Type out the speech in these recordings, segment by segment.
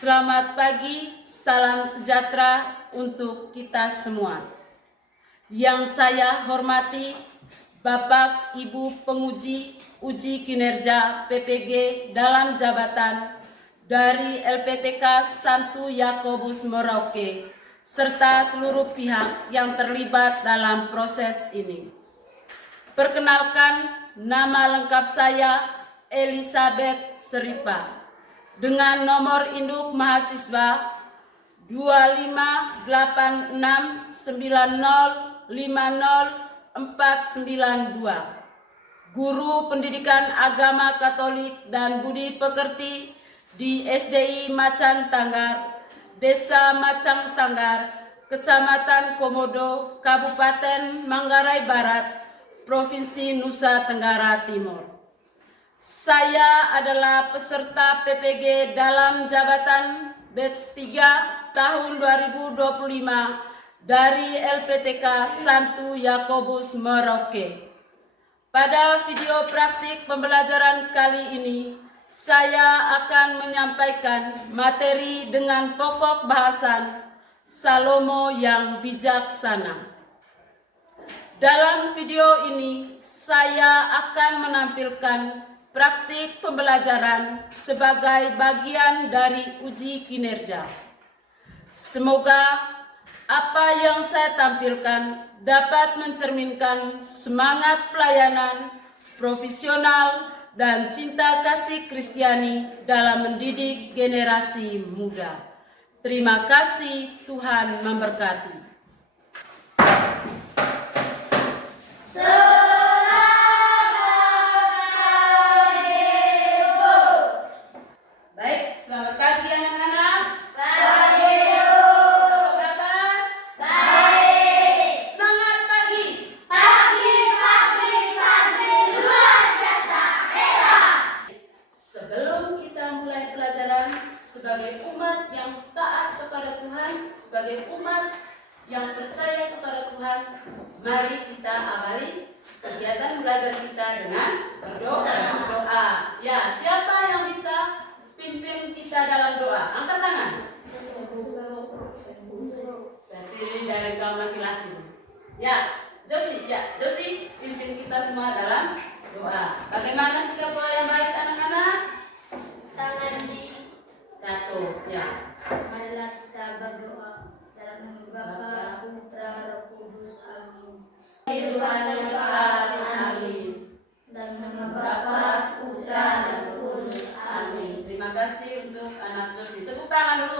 Selamat pagi, salam sejahtera untuk kita semua. Yang saya hormati Bapak Ibu penguji uji kinerja PPG dalam jabatan dari LPTK Santo Yakobus Merauke serta seluruh pihak yang terlibat dalam proses ini. Perkenalkan, nama lengkap saya Elizabeth Seripa dengan nomor induk mahasiswa 25869050492, guru pendidikan agama Katolik dan budi pekerti di SDI Macan Tanggar, Desa Macang Tanggar, Kecamatan Komodo, Kabupaten Manggarai Barat, Provinsi Nusa Tenggara Timur. Saya adalah peserta PPG dalam jabatan batch 3 tahun 2025 dari LPTK Santo Yakobus Merauke. Pada video praktik pembelajaran kali ini, saya akan menyampaikan materi dengan pokok bahasan Salomo yang bijaksana. Dalam video ini, saya akan menampilkan praktik pembelajaran sebagai bagian dari uji kinerja. Semoga apa yang saya tampilkan dapat mencerminkan semangat pelayanan, profesional, dan cinta kasih Kristiani dalam mendidik generasi muda. Terima kasih, Tuhan memberkati. Sebagai umat yang taat kepada Tuhan, sebagai umat yang percaya kepada Tuhan, mari kita awali kegiatan belajar kita dengan berdoa. Ya, siapa yang bisa pimpin kita dalam doa? Angkat tangan. Saya pilih dari kaum laki-laki. Ya, Josie, pimpin kita semua dalam doa. Bagaimana sikap doa yang baik, anak-anak? Tangan di Katu, ya. Marilah kita berdoa dalam nama Bapa, Putra, Roh Kudus. Amin. Kehidupan yang kekal, amin. Dalam nama Bapa, Putra, Roh Kudus. Amin. Terima kasih untuk anak Josie. Tepuk tangan dulu.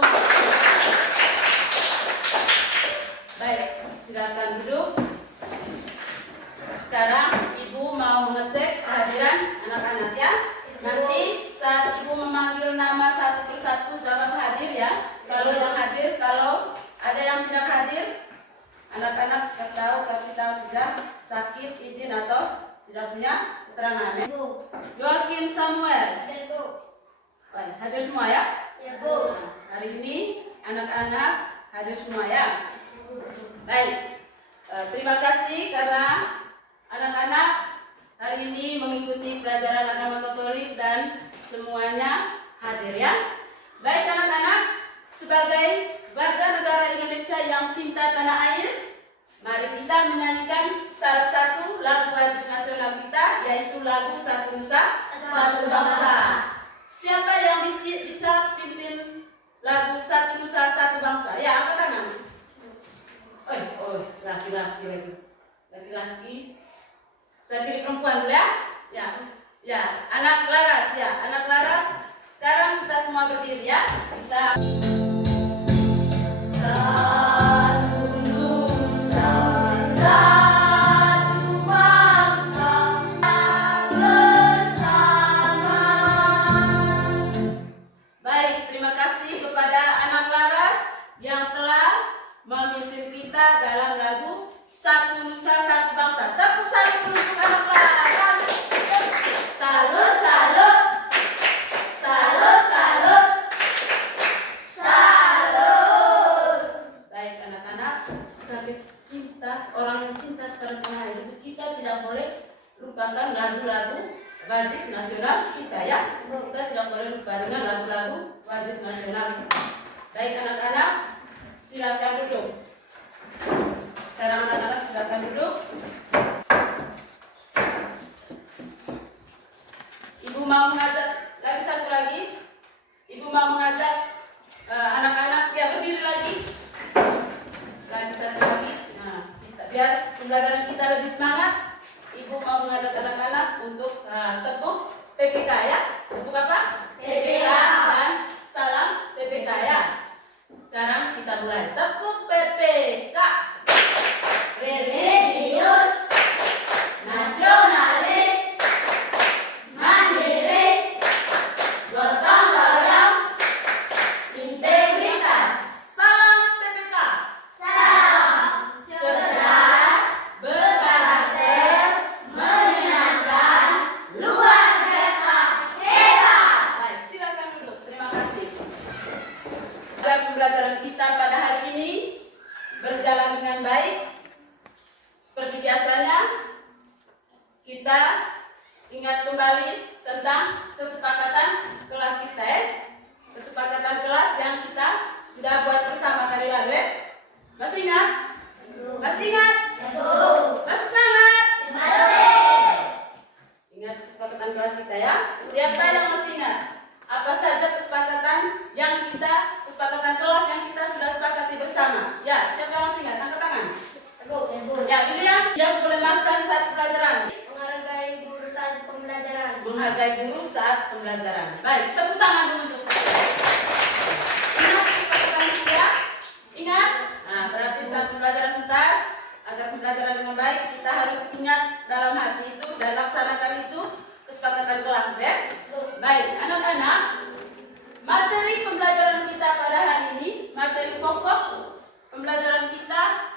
Baik, silakan duduk. Sekarang Ibu mau mengecek kehadiran anak-anak ya. Nanti saat Ibu memanggil nama satu persatu jawab hadir ya. Kalau yang hadir, kalau ada yang tidak hadir, anak-anak kasih tahu saja sakit, izin atau tidak punya keterangan. Joaquin Samuel. Baik, hadir semua ya? Ya, Bu. Nah, hari ini anak-anak hadir semua ya. Baik, terima kasih karena anak-anak hari ini mengikuti pelajaran agama Katolik dan semuanya hadir ya. Baik anak-anak, sebagai warga negara Indonesia yang cinta tanah air, mari kita menyanyikan salah satu lagu wajib nasional kita, yaitu lagu Satu Nusa, Satu Bangsa. Siapa yang bisa pimpin lagu Satu Nusa, Satu Bangsa? Ya, angkat tangan. Laki-laki lagi. Laki-laki. Saya pilih perempuan dulu ya. Ya, anak Laras ya, anak Laras. Sekarang kita semua berdiri ya. Kita Satu Nusa, satu bangsa, bersama. baik, terima kasih kepada anak Laras yang telah memimpin kita dalam lagu Satu Nusa, Satu Bangsa. Tepuk salut untuk anak Laras. Salut, salut. Salut, salut. wajib nasional kita ya. Kita tidak boleh lupa dengan lagu-lagu wajib nasional. Baik anak-anak, silakan duduk. Sekarang anak-anak silakan duduk. Ibu mau mengajak lagi satu lagi. Ibu mau mengajak anak-anak ya berdiri lagi. Lagi satu lagi. Nah, biar pembelajaran kita lebih semangat. Ibu mau mengajak anak-anak untuk tepuk PPK ya. Tepuk apa? PPK dan salam PPK ya. Sekarang kita mulai. Tepuk PPK. Religius, nasionalis, mandiri, gotong royong, integritas, Salam PPK. salam, cerdas, berkarakter, menyenangkan, luar biasa, hebat. Baik, silakan duduk. Terima kasih. Agar pembelajaran kita pada hari ini berjalan dengan baik. Seperti biasanya, kita ingat kembali tentang kesepakatan kelas kita ya. Kesepakatan kelas yang kita sudah buat bersama tadi lalu ya. Masih ingat? Masih ingat? Masih semangat? Ingat kesepakatan kelas kita ya. Siapa yang masih ingat? Apa saja kesepakatan kelas yang kita sudah sepakati bersama? Ya, siapa yang masih ingat? Angkat tangan. Ya, William, yang boleh melakukan saat pelajaran. Menghargai guru saat pembelajaran. Menghargai guru saat pembelajaran. Baik, tepuk tangan dulu untuk ingat kesepakatan kita. Ingat? Nah, berarti saat pembelajaran sebentar, agar pembelajaran dengan baik, kita harus ingat dalam hati itu dan laksanakan itu kesepakatan kelas ya. Baik, anak-anak, materi pembelajaran kita pada hari ini, materi pokok pembelajaran kita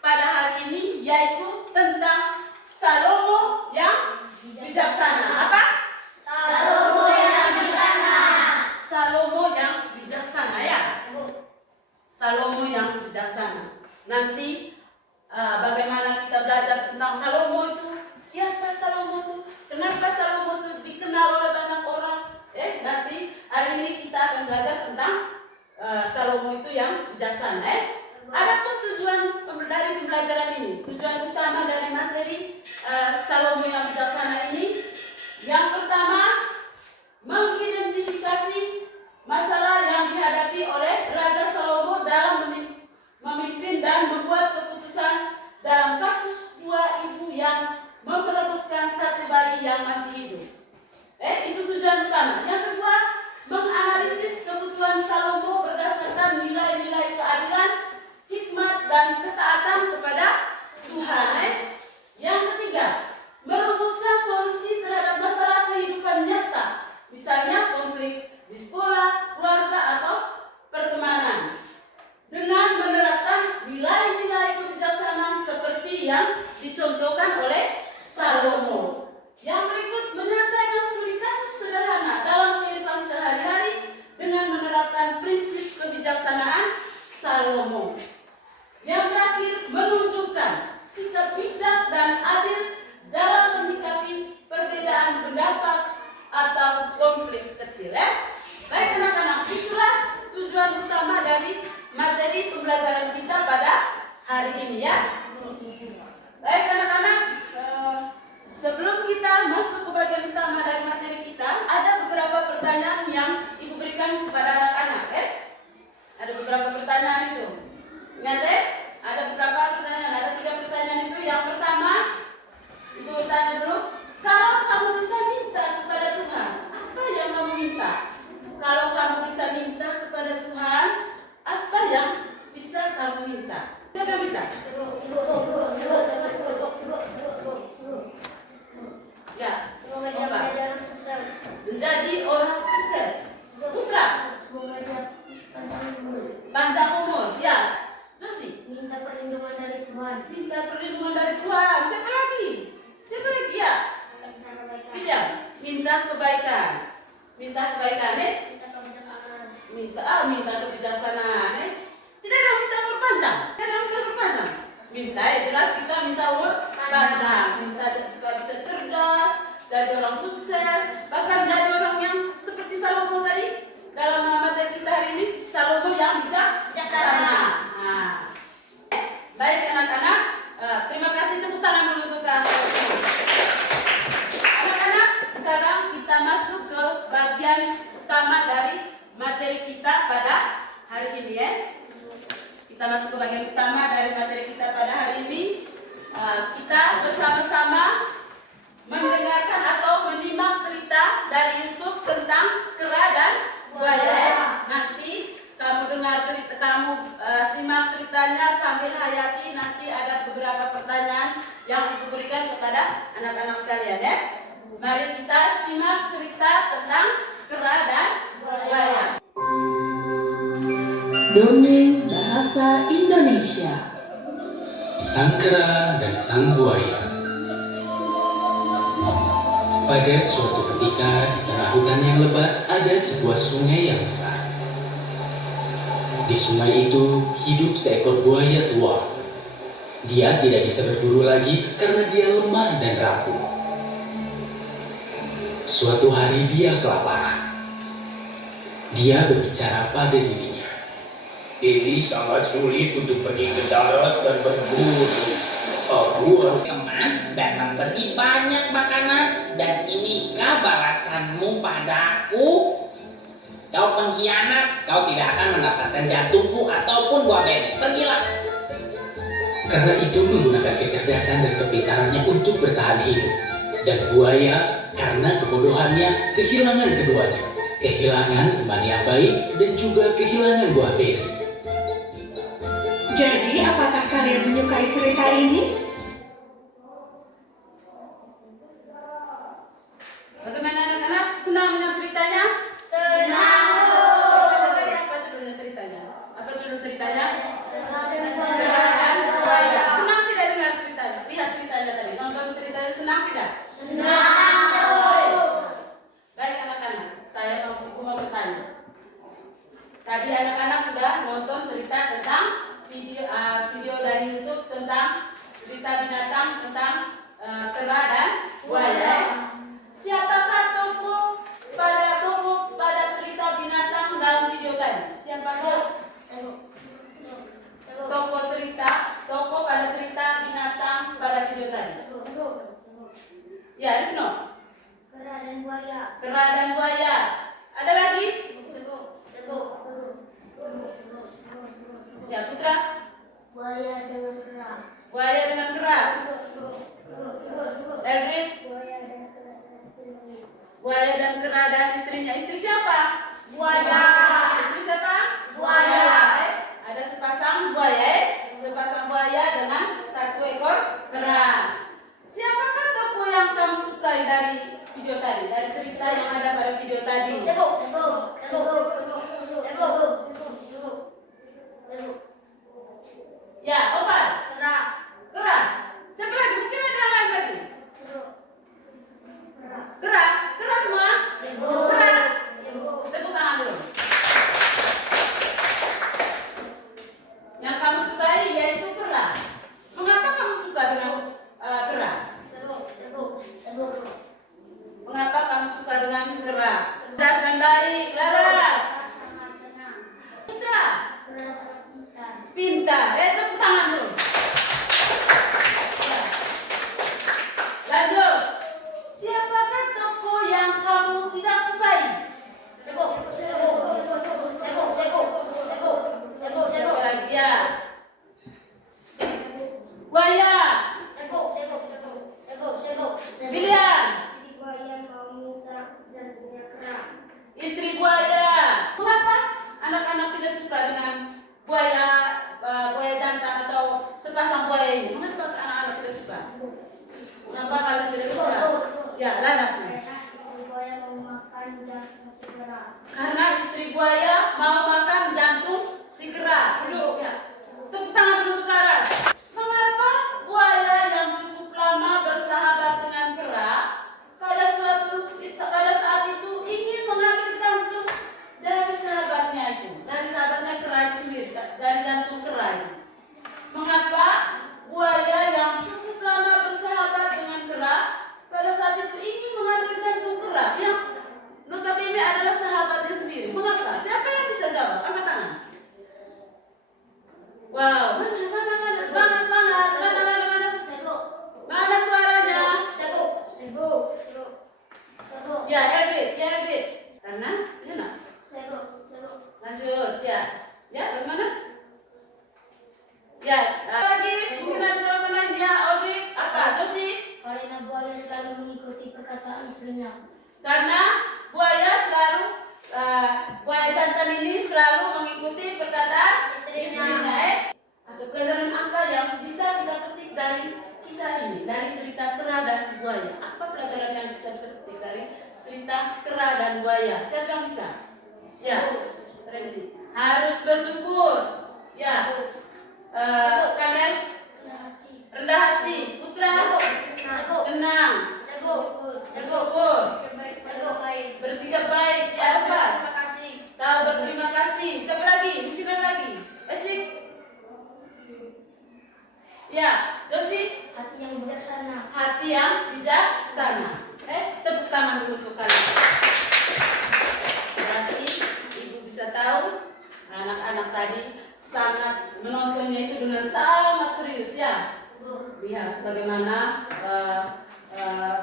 pada hari ini yaitu tentang Salomo yang bijaksana. Apa? Salomo yang bijaksana. Salomo yang bijaksana ya. Salomo yang bijaksana. Nanti bagaimana kita belajar tentang Salomo itu? Siapa Salomo itu? Kenapa Salomo itu dikenal oleh banyak orang? Nanti hari ini kita akan belajar tentang Salomo itu yang bijaksana. Adapun tujuan dari pembelajaran ini, tujuan utama dari materi Salomo yang bijaksana ini, yang pertama mengidentifikasi masalah yang dihadapi oleh Raja Salomo dalam memimpin dan membuat keputusan dalam kasus dua ibu yang memperebutkan satu bayi yang masih hidup. Itu tujuan utama. Yang kedua, menganalisis kebutuhan Salomo berdasarkan nilai-nilai keadilan, hikmat dan ketaatan kepada Tuhan. Yang ketiga, merumuskan solusi terhadap masalah kehidupan nyata, misalnya konflik di sekolah, keluarga atau pertemanan, dengan menerapkan nilai-nilai kebijaksanaan seperti yang dicontohkan oleh Salomo. Yang berikut, menyelesaikan studi kasus sederhana dalam kehidupan sehari-hari dengan menerapkan prinsip kebijaksanaan Salomo. Yang terakhir, menunjukkan sikap bijak dan adil dalam menyikapi perbedaan pendapat atau konflik kecil. Baik anak-anak, itulah tujuan utama dari materi pembelajaran kita pada hari ini ya. Baik anak-anak, sebelum kita masuk ke bagian utama dari materi kita, ada beberapa pertanyaan yang Ibu berikan kepada anak-anak. Ada beberapa pertanyaan itu. Ingat ada beberapa pertanyaan, ada 3 pertanyaan itu. Yang pertama, Ibu bertanya dulu, kalau kamu bisa minta kepada Tuhan, apa yang kamu minta? Kalau kamu bisa minta kepada Tuhan, apa yang bisa kamu minta? Siapa yang bisa? Ya, Semoga dia menjadi sukses. menjadi orang sukses. Putra, Semoga dia panjang umur. Ya, Josi, minta perlindungan dari Tuhan. minta perlindungan dari Tuhan. Siapa lagi? Siapa lagi ya? William, minta kebaikan. Minta kebaikan, minta kebijaksanaan, Tidak ada minta umur panjang. Tidak ada minta umur panjang. Minta jelas kita minta umur panjang. Minta supaya bisa cerdas, jadi orang sukses, bahkan jadi orang yang seperti Salomo tadi dalam materi kita hari ini, Salomo yang bijaksana. Nah, baik anak-anak, terima kasih, tepuk tangan dulu untuk kalian. Anak-anak, sekarang kita masuk ke bagian utama dari materi kita pada hari ini ya. Kita masuk ke bagian utama dari materi kita pada hari ini. Kita bersama-sama mendengarkan atau menyimak cerita dari YouTube tentang kera dan buaya. Nanti kamu dengar cerita, kamu simak ceritanya sambil hayati. Nanti ada beberapa pertanyaan yang Ibu berikan kepada anak-anak sekalian ya. Mari kita simak cerita tentang kera dan buaya. Dongeng Bahasa Indonesia. Sang Kera dan Sang Buaya. Pada suatu ketika di tengah hutan yang lebat ada sebuah sungai yang besar. Di sungai itu hidup seekor buaya tua. Dia tidak bisa berburu lagi karena dia lemah dan rapuh. Suatu hari dia kelaparan. Dia berbicara pada dirinya. Ini sangat sulit untuk pergi ke darat dan berburu. Aku harus Teman dan memberi banyak makanan, dan inikah balasanmu padaku? Kau pengkhianat, kau tidak akan mendapatkan jantungku ataupun buah beri. Pergilah. Kera itu menggunakan kecerdasan dan kepintarannya untuk bertahan hidup. Dan buaya karena kebodohannya kehilangan keduanya. Kehilangan teman yang baik dan juga kehilangan buah beri. Jadi, apakah kalian menyukai cerita ini? Bagaimana anak-anak? Senang dengan ceritanya? Senang. Apa judulnya ceritanya? Apa judul ceritanya? Senang. Senang tidak dengar ceritanya? Lihat ceritanya tadi. Nonton ceritanya, senang tidak? Baik anak-anak, saya mau bertanya. Tadi anak-anak sudah nonton cerita tentang video dari YouTube tentang cerita binatang tentang kera dan buaya. Siapakah tokoh pada cerita binatang dalam video tadi? Siapakah tokoh pada cerita binatang pada video tadi? Ya, Rizno. Kera dan buaya. Kera dan buaya. Ada lagi? Ya, Putra. Buaya dengan kera. Buaya dengan kera. Eldrin. Buaya dan kera dan istrinya. Istri siapa? Buaya. Istri siapa? Buaya. Ada sepasang buaya, sepasang buaya dengan satu ekor kera. Siapakah tokoh yang kamu sukai dari video tadi? Dari cerita yang ada pada video tadi? Ya, Oval. Kera. Siapa lagi? Mungkin ada yang lain lagi. Kera. Kera semua? Kera. Tepuk tangan dulu. Yang kamu sukai yaitu kera. Mengapa kamu suka dengan kera? Mengapa kamu suka dengan kera? Cerdas dan baik. Laras. Putra. Pintar. Tepuk tangan dulu. Ya. Lanjut. Siapakah tokoh yang kamu tidak sukai? Siapa lagi ya? Buaya. Pilihan. Istri buaya. Mengapa anak-anak tidak suka dengan buaya jantan atau sepasang buaya ini? Mengapa anak-anak tidak suka? Mengapa kalian tidak suka? Ya, Laras. Karena istri buaya mau makan jantung si kera. Duduk ya. Tepuk tangan dulu untuk Laras. Mengapa buaya yang cukup lama bersahabat dengan kera pada saat itu ingin mengambil jantung dari sahabatnya itu, dari sahabatnya kera itu sendiri, dari jantung kera itu? Mengapa buaya yang cukup lama bersahabat dengan kera pada saat itu ingin istrinya. Karena buaya selalu buaya jantan ini selalu mengikuti perkataan istrinya. Atau pelajaran apa yang bisa kita petik dari kisah ini, dari cerita kera dan buaya? Apa pelajaran yang kita bisa petik dari cerita kera dan buaya? Siapa yang bisa? Ya, Rezi. Harus bersyukur. Ya, kalian rendah hati. Putra, tenang. Bersyukur. Bersikap baik. Ya, apa? Tahu berterima kasih. Siapa lagi? Mungkin ada lagi. Ecik. Ya, Josi. Hati yang bijaksana. Hati yang bijaksana. Tepuk tangan dulu untuk kalian. Berarti ibu bisa tahu anak-anak tadi sangat menontonnya itu dengan sangat serius ya. Lihat bagaimana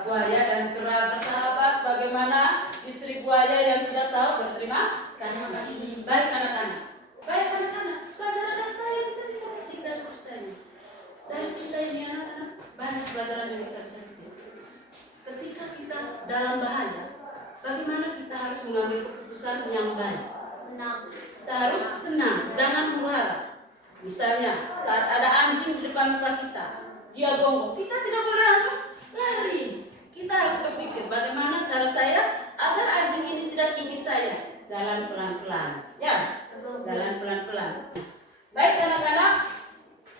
buaya dan kera bersahabat, bagaimana istri buaya yang tidak tahu berterima kasih. Baik anak-anak, pelajaran apa yang kita bisa petik dari cerita ini? Dari cerita ini anak-anak banyak pelajaran yang kita bisa petik. Ketika kita dalam bahaya, bagaimana kita harus mengambil keputusan yang baik? Kita harus tenang, jangan huru-hara. Misalnya saat ada anjing di depan muka kita, dia gonggong, kita tidak boleh langsung lari. Kita harus berpikir bagaimana cara saya agar anjing ini tidak gigit saya. Jalan pelan-pelan, ya, jalan pelan-pelan. Baik anak-anak,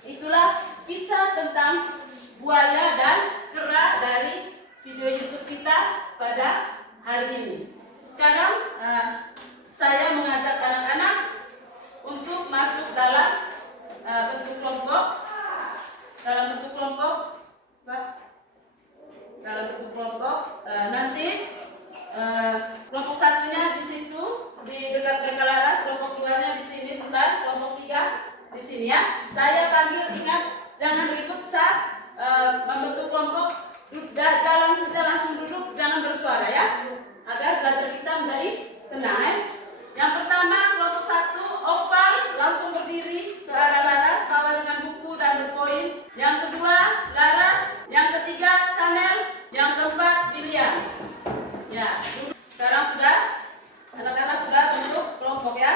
itulah kisah tentang buaya dan kera dari video YouTube kita pada hari ini. Sekarang saya mengajak anak-anak untuk masuk dalam bentuk kelompok. Dalam bentuk kelompok, Pak. Dalam bentuk kelompok. Nanti kelompok satunya di situ di dekat Berkalaras, kelompok duanya di sini sebentar, kelompok 3 di sini ya. Saya panggil, ingat jangan ribut saat membentuk kelompok. Jalan saja langsung duduk, jangan bersuara ya, agar belajar kita menjadi tenang. Yang pertama kelompok 1 oval, langsung berdiri ke arah Laras, bawa dengan buku dan berpoin. Yang kedua Laras, yang ketiga Kanel, yang keempat William. Ya, sekarang sudah anak-anak sudah bentuk kelompok ya,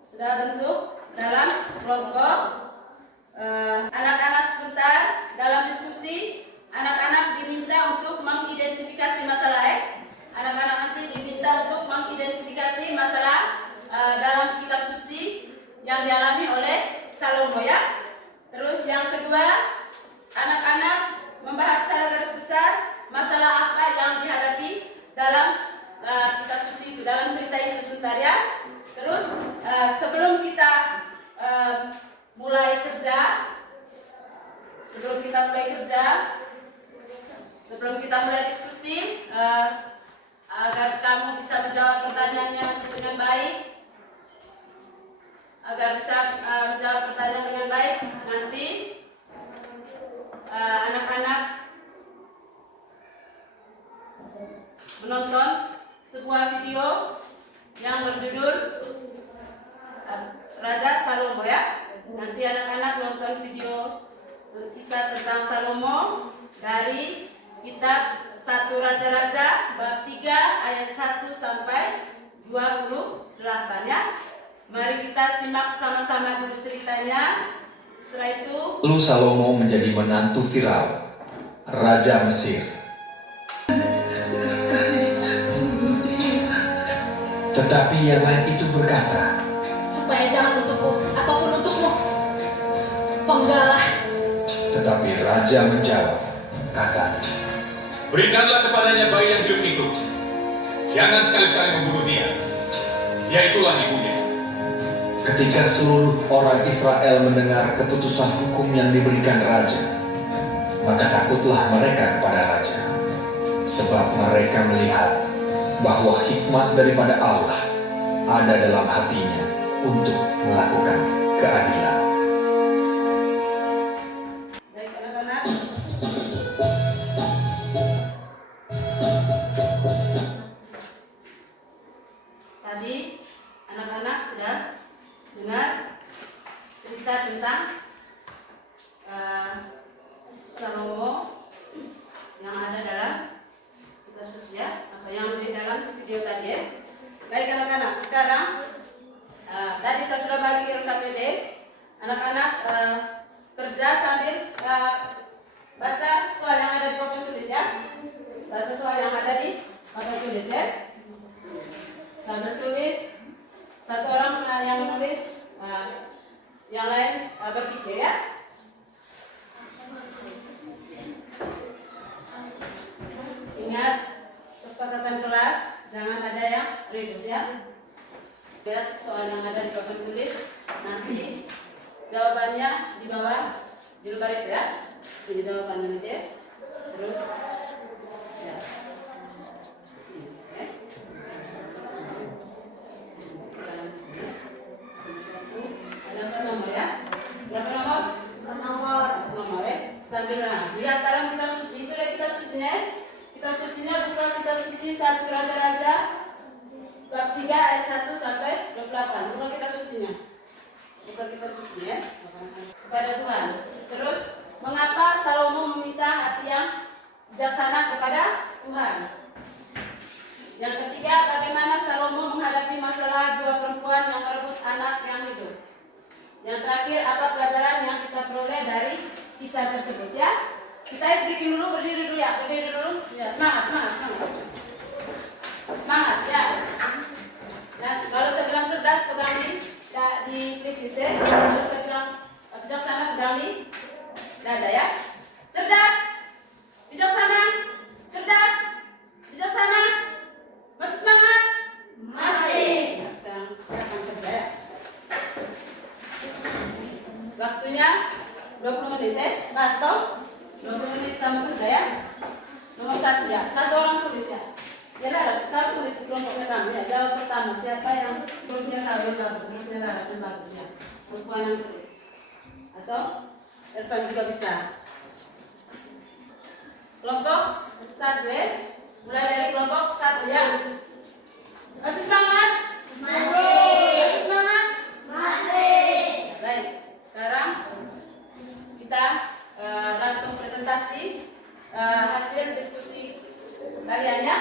sudah bentuk dalam kelompok. Anak-anak sebentar dalam diskusi. Anak-anak diminta untuk mengidentifikasi masalah Anak-anak nanti diminta untuk mengidentifikasi masalah dalam kitab suci yang dialami oleh Salomo ya. Terus yang kedua, anak-anak membahas secara garis besar masalah apa yang dihadapi dalam kitab suci itu, dalam cerita itu sebentar ya. Terus sebelum kita mulai kerja, sebelum kita mulai diskusi, agar kamu bisa menjawab pertanyaannya dengan baik, nanti anak-anak menonton sebuah video yang berjudul Raja Salomo ya. Nanti anak-anak nonton video kisah tentang Salomo dari kitab 1 Raja-Raja bab 3 ayat 1 sampai 28 ya. Mari kita simak sama-sama dulu ceritanya. Setelah itu lalu Salomo menjadi menantu Firaun, Raja Mesir. Tetapi yang lain itu berkata, Supaya jangan untukku ataupun untukmu. Penggalah. tetapi Raja menjawab, katanya, Berikanlah kepadanya bayi yang hidup itu. Jangan sekali-sekali membunuh dia. Dia itulah ibunya. ketika seluruh orang Israel mendengar keputusan hukum yang diberikan Raja, maka takutlah mereka kepada Raja, sebab mereka melihat bahwa hikmat daripada Allah ada dalam hatinya untuk melakukan keadilan. baik anak-anak. Tadi anak-anak sudah dengar cerita tentang Salomo yang ada dalam Baik anak-anak, sekarang tadi saya sudah bagi RKPD. Anak-anak kerja sambil baca soal yang ada di papan tulis ya. Baca soal yang ada di papan tulis ya. Sambil tulis, satu orang yang menulis, yang lain berpikir ya. Ingat kesepakatan kelas, jangan ada yang ribut ya. Lihat soal yang ada di papan tulis, nanti jawabannya di bawah, di luar itu ya. Sini jawabannya nanti ya. Terus ya. Sini, ya. Ada apa nomor ya? Berapa nomor? Nomor ya. Sambil lihat sekarang kita suci itu deh, kita sucinya. Kita sucinya buka kita suci 1 Raja-Raja bab 3 ayat 1 sampai 28. Buka kita sucinya. Buka kita suci ya. Kepada Tuhan. Terus mengapa Salomo meminta hati yang bijaksana kepada Tuhan? Yang ketiga, bagaimana Salomo menghadapi masalah 2 perempuan yang merebut anak yang hidup? Yang terakhir, apa pelajaran yang kita peroleh dari kisah tersebut ya? Kita sedikit dulu, berdiri dulu ya, berdiri dulu. Ya, semangat. Semangat ya. Dan kalau saya bilang cerdas, pegang di pelipis ya. Kalau saya bilang bijaksana, pegang di dada ya. Cerdas, bijaksana, cerdas, bijaksana. Masih semangat? Masih. Nah, sekarang silakan kerja ya. Waktunya 20 menit ya, Mas Tom. 20 menit kamu kerja ya. Nomor 1 ya, 1 orang tulis ya. Ya lah, 1 tulis kelompoknya kamu ya. Jawab pertama, siapa yang grupnya kamu yang bagus, grupnya Laras yang bagus ya. Perempuan yang tulis. Atau Irfan juga bisa. Kelompok 1 ya. Mulai dari kelompok 1 ya. Masih semangat? Masih semangat? Baik, sekarang kita langsung presentasi hasil diskusi kalian ya.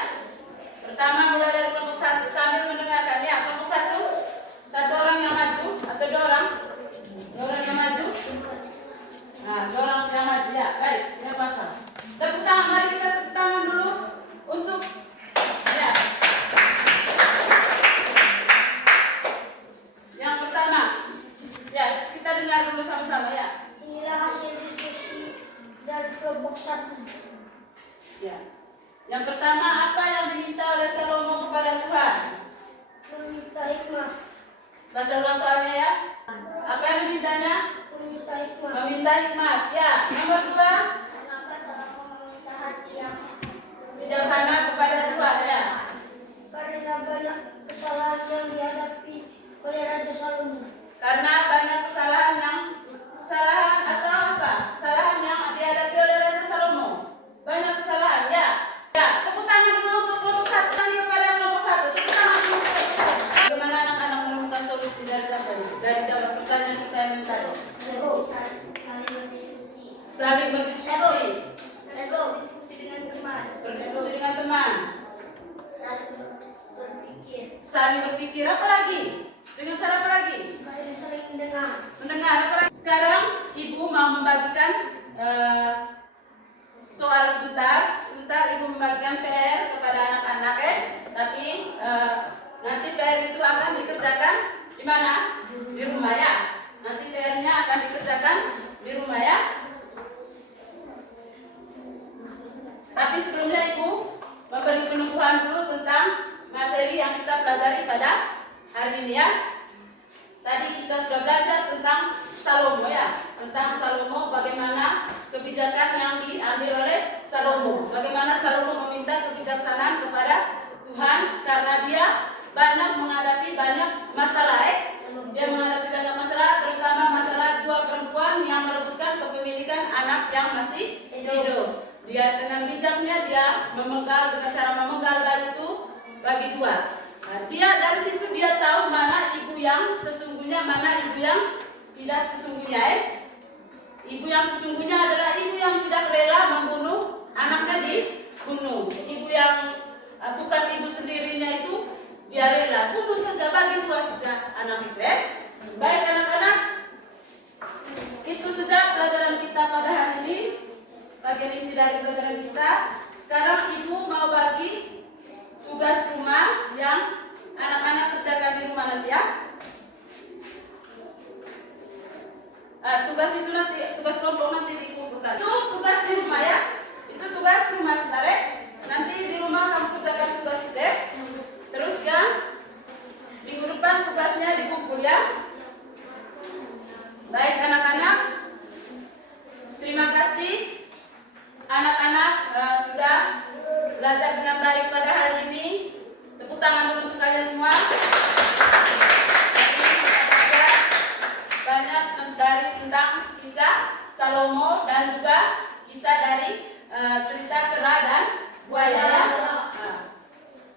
Pertama mulai dari kelompok 1 sambil mendengarkan ya. Kelompok 1 orang yang maju atau 2 orang? 2 orang yang maju. Nah, 2 orang yang maju ya. Baik, ini apa? Tepuk tangan, mari kita tepuk tangan dulu untuk ya. Yang pertama, ya kita dengar dulu sama-sama ya. Inilah hasil diskusi dari kelompok 1. Ya. Yang pertama, apa yang diminta oleh Salomo kepada Tuhan? Meminta hikmah. Baca ulang soalnya ya. Apa yang dimintanya? Meminta hikmah. Meminta hikmat. Ya. Nomor 2, Kenapa Salomo meminta hati yang bijaksana kepada Tuhan ya. karena banyak kesalahan yang dihadapi oleh Raja Salomo. Karena banyak kesalahan atau apa? Kesalahan yang dihadapi oleh Raja Salomo. Banyak kesalahan ya. Ya, tepuk tangan dulu untuk kelompok 1. Kasih kepada kelompok 1. Tepuk tangan dulu. Bagaimana anak-anak menemukan solusi dari jawab pertanyaan kita yang tadi? Saling berdiskusi. Saling berdiskusi. Berdiskusi dengan teman. Berdiskusi dengan teman. Saling berpikir. Saling berpikir apa lagi? Dengan cara apa lagi? Saling mendengar. Mendengar apa lagi? Sekarang ibu mau membagikan soal sebentar ibu membagikan PR kepada anak-anak tapi nanti PR itu akan dikerjakan di mana? Di rumah ya. Nanti PR-nya akan dikerjakan di rumah ya. Tapi sebelumnya ibu memberi peneguhan dulu tentang materi yang kita pelajari pada hari ini ya. Tadi kita sudah belajar tentang Salomo ya, tentang Salomo, bagaimana kebijakan yang diambil oleh Salomo, bagaimana Salomo meminta kebijaksanaan kepada Tuhan karena dia banyak menghadapi banyak masalah dia menghadapi banyak masalah, terutama masalah 2 perempuan yang merebutkan kepemilikan anak yang masih hidup. Dia dengan bijaknya dia memenggal, dengan cara memenggal bayi itu bagi 2. Nah, dia dari situ dia tahu mana ibu yang sesungguhnya, mana ibu yang tidak sesungguhnya. Ibu yang sesungguhnya adalah ibu yang tidak rela membunuh anaknya dibunuh. Ibu yang bukan ibu sendirinya itu dia rela bagi dua saja anak itu ya. Baik anak-anak, itu saja pelajaran kita pada hari ini. Bagian inti dari pelajaran kita. Sekarang ibu mau bagi tugas rumah yang anak-anak kerjakan di rumah nanti ya. Tugas itu nanti, tugas kelompok nanti dikumpulkan. Itu tugas di rumah ya. Itu tugas rumah sebentar ya. Nanti di rumah kamu kerjakan tugas itu ya. Terus ya, minggu depan tugasnya dikumpul ya. Baik anak-anak, terima kasih. Anak-anak sudah belajar dengan baik pada hari ini. Tepuk tangan dulu untuk kalian semua. Banyak dari tentang kisah Salomo dan juga kisah dari cerita kera dan buaya.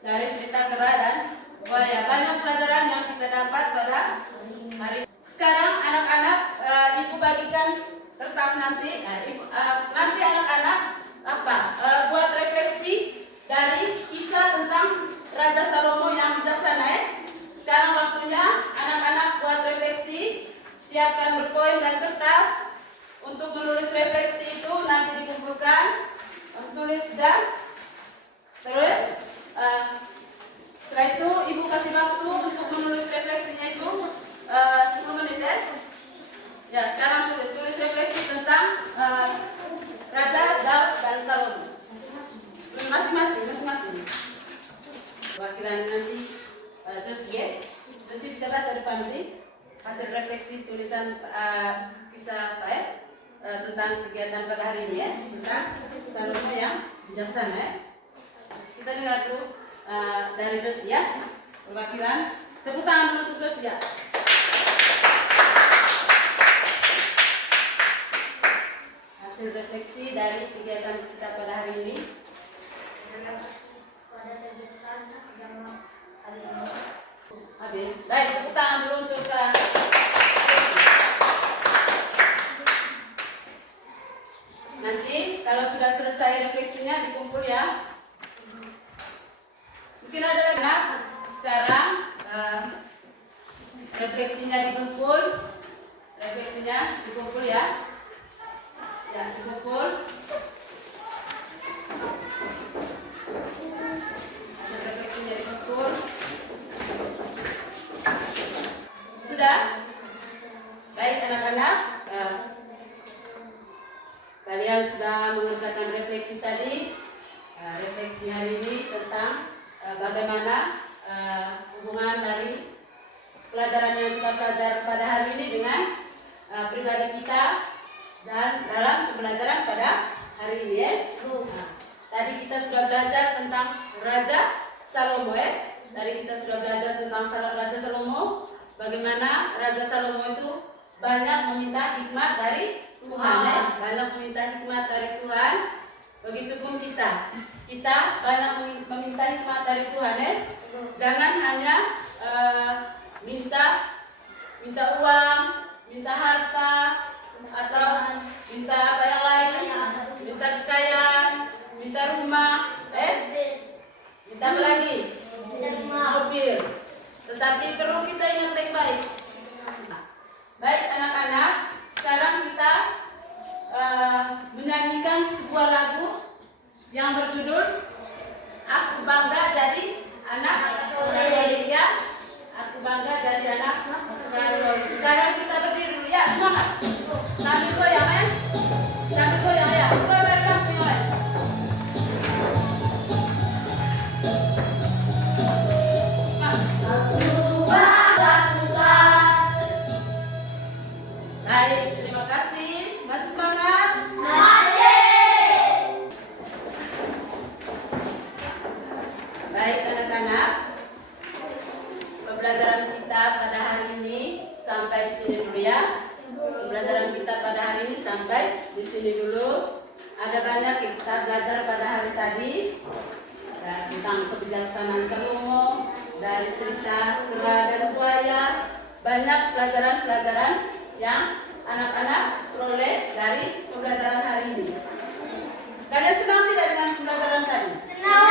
Dari cerita kera dan buaya. Banyak pelajaran yang kita dapat pada hari ini. Sekarang anak-anak ibu bagikan kertas nanti. Nanti anak-anak buat refleksi dari kisah tentang Raja Salomo yang bijaksana ya. Sekarang waktunya anak-anak buat refleksi. Siapkan berpoin dan kertas untuk menulis refleksi itu nanti dikumpulkan. Tulis jam. Terus setelah itu ibu kasih waktu untuk menulis refleksinya itu 10 menit ya. Ya sekarang tulis refleksi tentang Raja Daud dan Salomo. Masing-masing. Wakilan nanti Josie bisa baca depan sih. Hasil refleksi tulisan kisah apa ya tentang kegiatan pada hari ini ya, tentang Salomo yang bijaksana ya. Kita dengar dulu dari Josia perwakilan. Tepuk tangan dulu untuk Josia. Hasil refleksi dari kegiatan kita pada hari ini. Habis. Baik, tepuk tangan dulu untuk nanti kalau sudah selesai refleksinya dikumpul ya. Mungkin ada lagi. Nah, sekarang refleksinya dikumpul ya. Ya, dikumpul. Hasil refleksinya dikumpul. Sudah? Baik anak-anak, kalian sudah mengerjakan refleksi tadi. Refleksi hari ini tentang bagaimana hubungan dari pelajaran yang kita pelajari pada hari ini dengan pribadi kita dan dalam pembelajaran pada hari ini ya. Tadi kita sudah belajar tentang Raja Salomo ya. Tadi kita sudah belajar tentang Raja Salomo. Bagaimana Raja Salomo itu banyak meminta hikmat dari Tuhan ya. Banyak meminta hikmat dari Tuhan. Begitupun kita banyak meminta hikmat dari Tuhan ya. Jangan hanya minta uang, minta harta, atau minta apa yang lain, minta kekayaan, minta rumah, minta apa lagi? Mobil. Tetapi perlu kita ingat baik-baik. Baik anak-anak, sekarang kita menyanyikan sebuah lagu yang berjudul Aku Bangga Jadi Anak Maria. Aku bangga jadi anak Maria. Sekarang kita berdiri dulu ya, semangat. Sambil goyang ya. Sambil goyang ya. Goyang goyang. Baik, terima kasih. Masih semangat? Baik anak-anak, pembelajaran kita pada hari ini sampai di sini dulu ya. Pembelajaran kita pada hari ini sampai di sini dulu. Ada banyak yang kita belajar pada hari tadi. Ada tentang kebijaksanaan Salomo, dari cerita kera dan buaya. Banyak pelajaran-pelajaran yang anak-anak peroleh dari pembelajaran hari ini. Kalian senang tidak dengan pembelajaran tadi? Senang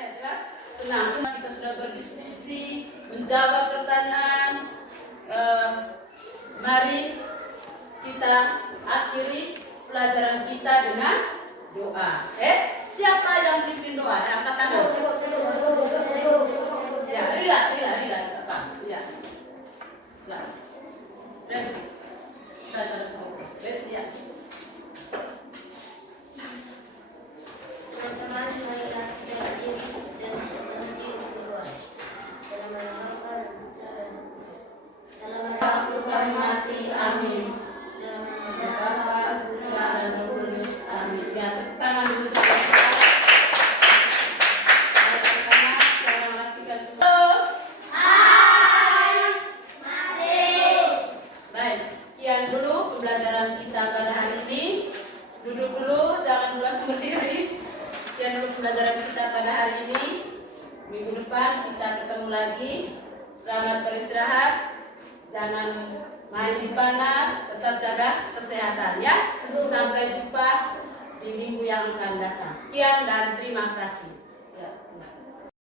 ya, jelas. Siapa yang pimpin doa? Angkat tangan. Ya, Rila. Pak. Ya. Nah. Resi. Saya Resi ya. Teman-teman, marilah kita berdiri dan berhenti untuk berdoa. Dalam nama Bapa dan Putra dan Roh Kudus. Salam Waktu kami mati, amin. dalam nama Bapa, Putra, dan Roh Kudus, amin. Ya, tepuk tangan dulu. Baik, sekian dulu pembelajaran kita pada hari ini. Duduk dulu, jangan langsung berdiri. Sekian dulu pembelajaran kita pada hari ini. Minggu depan kita ketemu lagi. Selamat beristirahat. Jangan main di panas, tetap jaga kesehatan ya. Sampai jumpa di minggu yang akan datang. Sekian dan terima kasih.